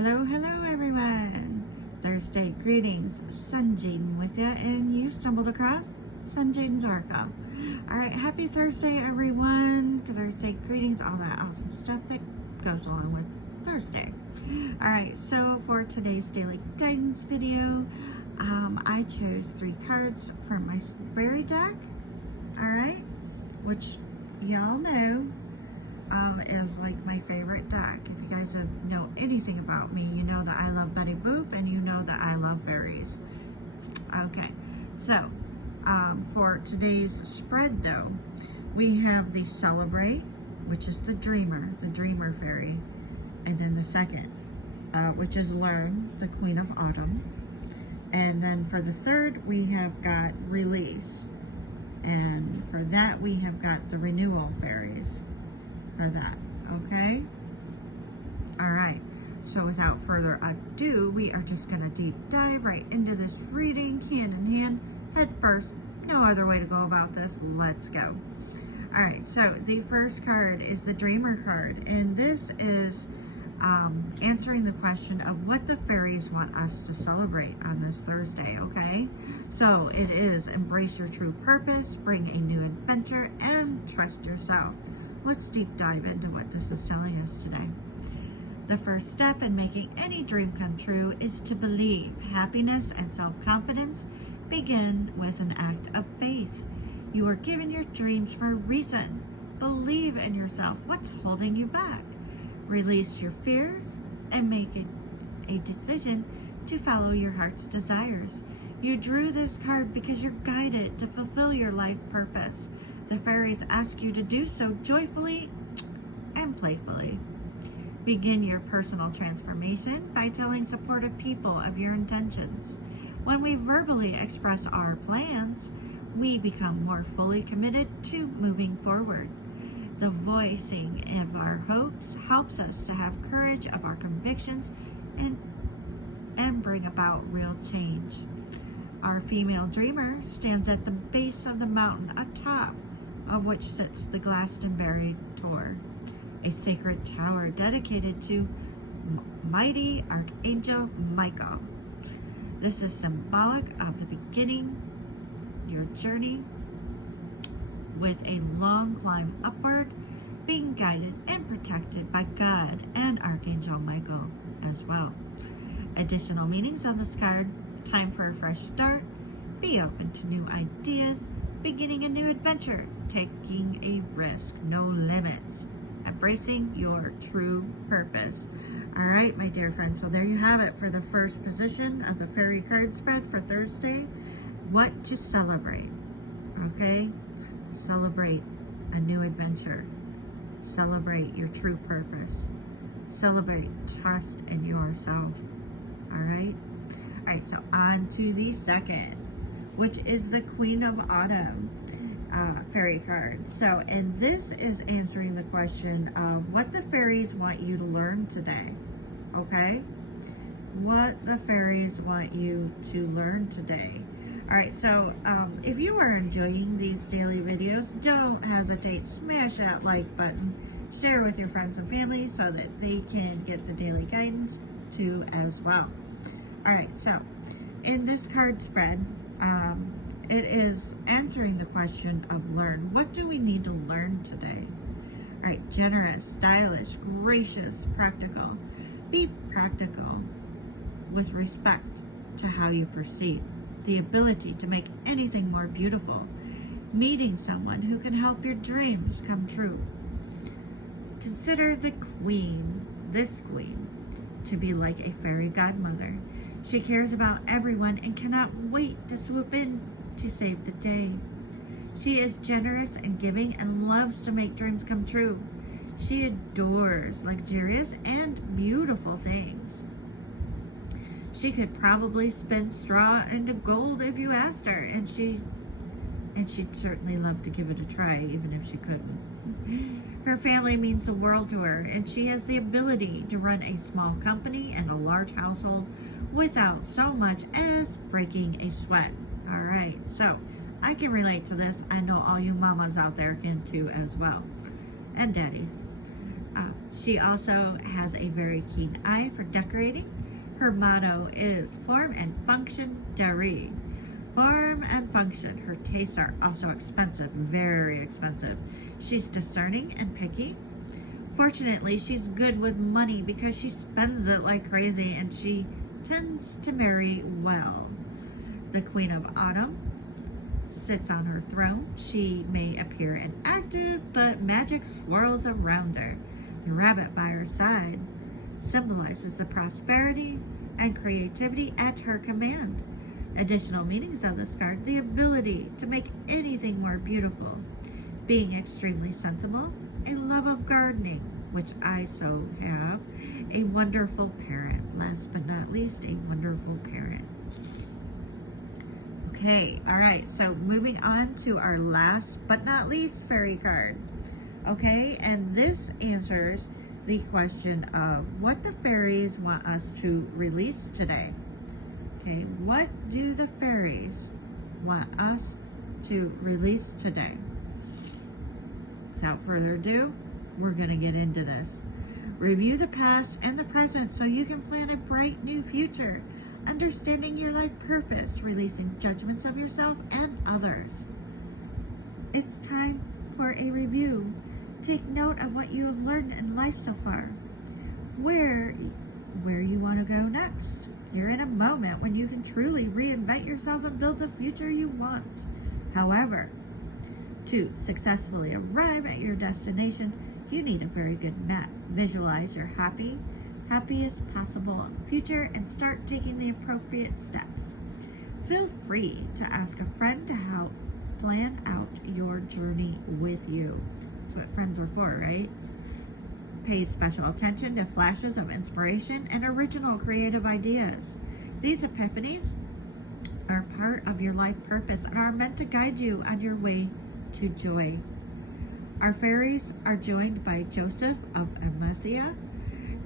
Hello, hello everyone. Thursday greetings. Sunjane with ya, and you stumbled across Sunjane Zorka. Alright, happy Thursday everyone. Thursday greetings, all that awesome stuff that goes along with Thursday. Alright, so for today's daily guidance video, I chose 3 cards from my fairy deck. Alright, which y'all know is like my favorite deck. If you guys know anything about me, you know that I love Betty Boop, and you know that I love fairies. Okay, so for today's spread though, we have the Celebrate, which is the Dreamer fairy, and then the second, which is Learn, the Queen of Autumn, and then for the third we have got Release, and for that we have got the Renewal fairies. For that, okay? All right, so without further ado, we are just gonna deep dive right into this reading, hand in hand, head first. No other way to go about this. Let's go. All right, so the first card is the Dreamer card, and this is answering the question of what the fairies want us to celebrate on this Thursday, okay? So it is embrace your true purpose, bring a new adventure, and trust yourself. Let's deep dive into what this is telling us today. The first step in making any dream come true is to believe. Happiness and self-confidence begin with an act of faith. You are given your dreams for a reason. Believe in yourself. What's holding you back? Release your fears and make a decision to follow your heart's desires. You drew this card because you're guided to fulfill your life purpose. The fairies ask you to do so joyfully and playfully. Begin your personal transformation by telling supportive people of your intentions. When we verbally express our plans, we become more fully committed to moving forward. The voicing of our hopes helps us to have courage of our convictions and bring about real change. Our female dreamer stands at the base of the mountain atop of which sits the Glastonbury Tor, a sacred tower dedicated to mighty Archangel Michael. This is symbolic of the beginning your journey with a long climb upward, being guided and protected by God and Archangel Michael as well. Additional meanings of this card: time for a fresh start, be open to new ideas, beginning a new adventure, taking a risk, no limits, embracing your true purpose. All right, my dear friends, so there you have it for the first position of the fairy card spread for Thursday. What to celebrate, okay? Celebrate a new adventure. Celebrate your true purpose. Celebrate trust in yourself, all right? All right, so on to the second, which is the Queen of Autumn fairy card. So, and this is answering the question of what the fairies want you to learn today, okay? What the fairies want you to learn today. All right, so if you are enjoying these daily videos, don't hesitate, smash that like button, share with your friends and family so that they can get the daily guidance too as well. All right, so in this card spread, it is answering the question of learn. What do we need to learn today? All right, generous, stylish, gracious, practical. Be practical with respect to how you perceive. The ability to make anything more beautiful. Meeting someone who can help your dreams come true. Consider the queen, this queen, to be like a fairy godmother. She cares about everyone and cannot wait to swoop in to save the day. She is generous and giving and loves to make dreams come true. She adores luxurious and beautiful things. She could probably spin straw into gold if you asked her, and she'd certainly love to give it a try, even if she couldn't. Her family means the world to her, and she has the ability to run a small company and a large household without so much as breaking a sweat. All right, so I can relate to this. I know all you mamas out there can too as well, and daddies. She also has a very keen eye for decorating. Her motto is form and function dairy. Form and function. Her tastes are also expensive, very expensive. She's discerning and picky. Fortunately, she's good with money because she spends it like crazy, and she tends to marry well. The Queen of Autumn sits on her throne. She may appear inactive, but magic swirls around her. The rabbit by her side symbolizes the prosperity and creativity at her command. Additional meanings of this card: the ability to make anything more beautiful, being extremely sensible, a love of gardening, which I so have, a wonderful parent, last but not least, a wonderful parent. Okay, all right, so moving on to our last but not least fairy card. Okay, and this answers the question of what the fairies want us to release today. Okay, what do the fairies want us to release today? Without further ado, we're going to get into this. Review the past and the present so you can plan a bright new future. Understanding your life purpose, releasing judgments of yourself and others. It's time for a review. Take note of what you have learned in life so far. Where you want to go next. You're in a moment when you can truly reinvent yourself and build the future you want. However, to successfully arrive at your destination, you need a very good map. Visualize your happiest possible future and start taking the appropriate steps. Feel free to ask a friend to help plan out your journey with you. That's what friends are for, right? Pay special attention to flashes of inspiration and original creative ideas. These epiphanies are part of your life purpose and are meant to guide you on your way to joy. Our fairies are joined by Joseph of Arimathea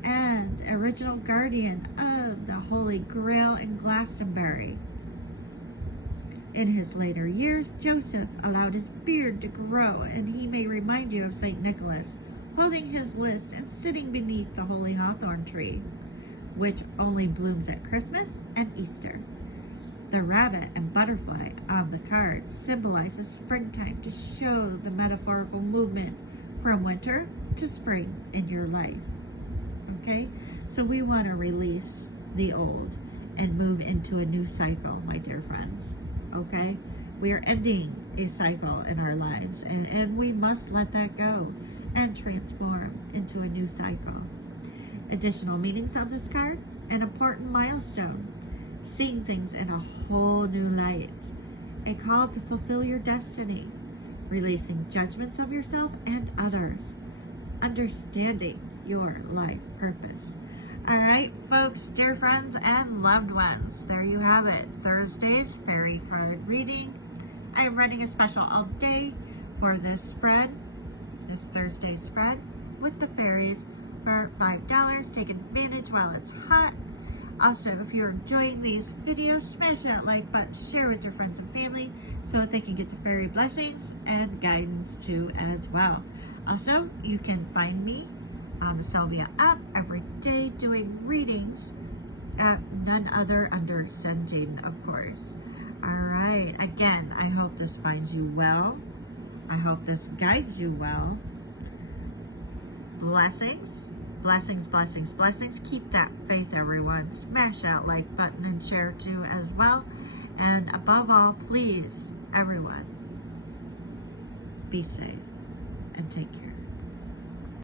and original guardian of the Holy Grail in Glastonbury. In his later years, Joseph allowed his beard to grow, and he may remind you of St. Nicholas, holding his list and sitting beneath the holy hawthorn tree, which only blooms at Christmas and Easter. The rabbit and butterfly on the card symbolizes springtime to show the metaphorical movement from winter to spring in your life. Okay, so we want to release the old and move into a new cycle, my dear friends. Okay, we are ending a cycle in our lives, and we must let that go and transform into a new cycle. Additional meanings of this card: an important milestone, seeing things in a whole new light, a call to fulfill your destiny, releasing judgments of yourself and others, understanding your life purpose. All right, folks, dear friends and loved ones, there you have it, Thursday's fairy card reading. I am running a special all day for this spread, this Thursday spread with the fairies for $5. Take advantage while it's hot. Also, if you're enjoying these videos, smash that like button, share with your friends and family so that they can get the fairy blessings and guidance too as well. Also, you can find me on the Salvia app every day doing readings at none other under Sunjane, of course. All right, again, I hope this finds you well. I hope this guides you well. Blessings. Blessings, blessings, blessings. Keep that faith, everyone. Smash that like button and share too as well. And above all, please, everyone, be safe and take care.